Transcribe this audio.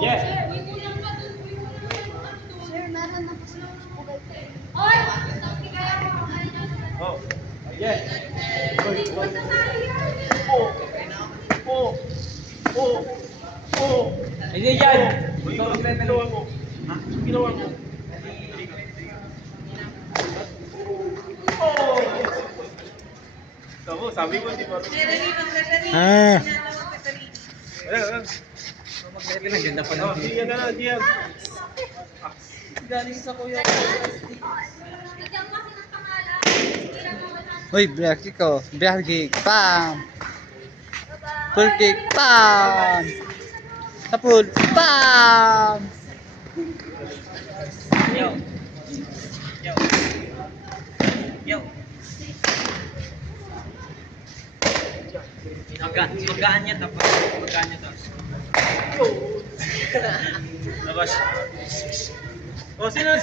Yes. Sir, meron na po sila. Oh. Yes. Good. Oh. Oh. Oh. Oh. Hindi yan. Ginawa mo. Ha? Ginawa mo. Oh. Sabi ko, di ba? Ah. Ang ganda pa Oh, Gian na lang, Gian. Galing sa kuya. Uy, black kick ko. Black kick. Bam! Full kick. Bam! Sa full. Bam! Yo. Yo. Yo. Magaan niya tapos. Magaan niya tapos. Labas. Oh, sino?